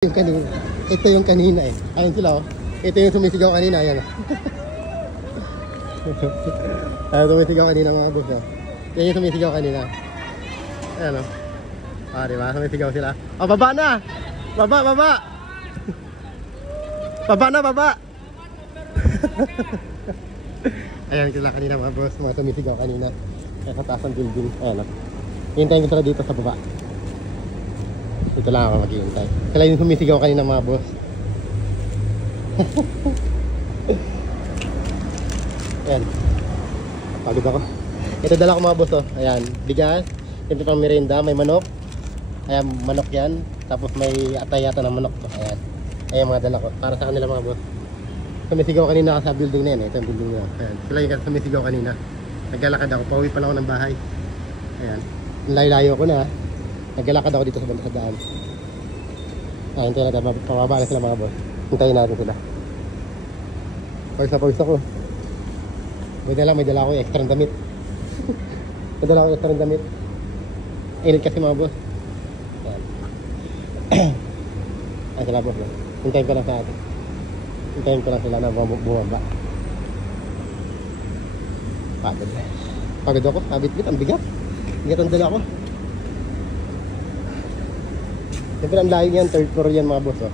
Yung kanina. Ito yung kanina eh. Ayun sila oh. Ito yung sumisigaw kanina. Ayan oh. Ayun sumisigaw kanina mga boss oh. Yan yung sumisigaw kanina. Ayan oh. Ah, diba? Sumisigaw sila. Oh, baba na! Baba, baba! Baba na, baba! Ayan sila kanina mga boss. Mga sumisigaw kanina. Kaya sa taas ng building. Ayan oh. Hintayin ko sila dito sa baba. Dito lang ako maghihintay. Sila yung sumisigaw kanina mga boss. Ayan. Pagod ako. Ito dala ko mga boss oh. Ayan. Bigas. Ito pang merienda. May manok. Ayan. Manok yan. Tapos may atay yata ng manok. Ayan. Ayan mga dala ko. Para sa kanila mga boss. Sumisigaw kanina sa building na yan. Ito yung building na. Ayan. Sila yung sumisigaw kanina. Naglalakad ako. Pauwi pala ako ng bahay. Ayan. Layo-layo ko na. Naglalakad ako dito sa banda sa daan. Ah, hintayin natin. Pababa na sila mga boss. Hintayin natin sila. Pawis ako. May dala ako yung extra damit. May dala ako yung extra damit. Init kasi mga boss. Ayan. Ayan sila boss. Hintayin ko lang sa atin. Hintayin ko lang sila na bumaba. Pagod ako. Habit-bit. Ang bigat. Bigat ang dala ko. Siyempre ang layo yan, third floor yan mga boss oh.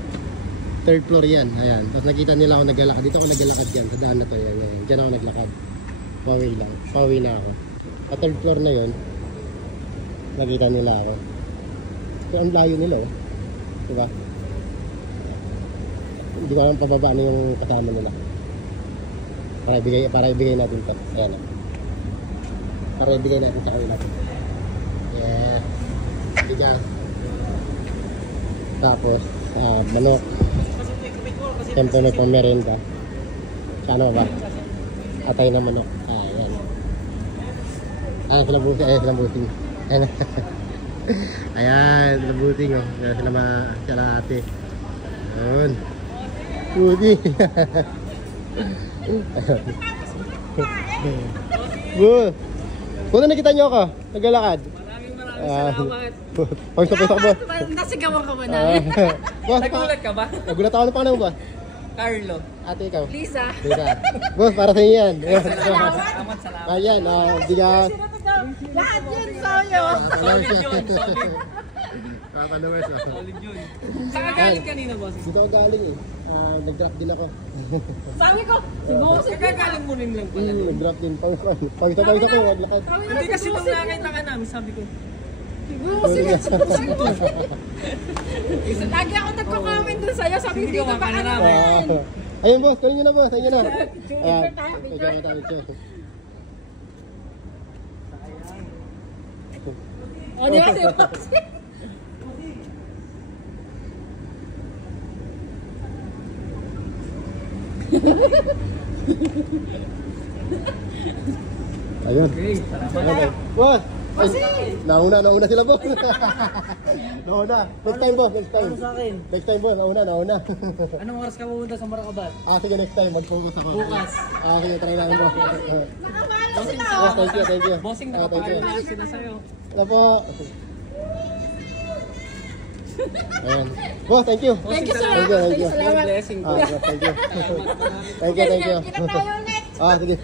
Third floor yan, ayan. Tapos nakita nila ako naglalakad. Dito ako naglalakad dyan, sa daan na to yan. Diyan ako naglakad. Pauwi lang, pauwi na ako. Sa third floor na yun, nakita nila ako. So ang layo nila oh. Diba? Hindi ko alam pababa na yung kasama nila. Para ibigay natin to. Ayan oh. Para ibigay natin sa kanila. Yes. Bigas. Tapos, manok. Siyempre may pang merienda. Ano ba? Atay na manok. Ayan. Sila busing. Ayan, sila busing. Ayan, sila busing oh. Sila ate. Ayan. Busing. Bu! Kung nakita nyo ako, naglalakad. Salamat. Pawis ako ba? Nasigawan ka ba namin? Nagulat ka ba? Nagulat ako. Ano pa mo ba? Carlo. Ate ikaw? Lisa. Boss, para sa inyo yan. Salamat. Ayan, bigas. Lahat yun sa'yo. Solid yun. Saan ka galing kanina, boss? Dito ako galing eh. Nag-drop din ako. Sabi ko, si boss, kagaling mo rin lang pala. Nag-drop din. Pawis ako. Naglakad. Hindi kasi nung nakita ka namin, sabi ko, lagi ako nagko-comment dun sa'yo, sabi ko, dito ba ka naman? Ayun boss, kunin nyo na boss, ayun na. O, di ba si boss? Ayun. Salamat. Boss! Nauna sila boss. Nauna. Next time boss, next time. Ano sa akin? Next time boss, nauna. Anong oras ka pupunta sa Marakabat? Sige next time, mag-focus ako. Bukas. Sige, try namin boss. Bossing Thank you. Bossing, nakapagpapalala sila sa'yo. Wala po. Ayan. Boss, thank you. Thank you, sir. Thank you. God blessing. Thank you. Thank you. Kita tayo next. Sige.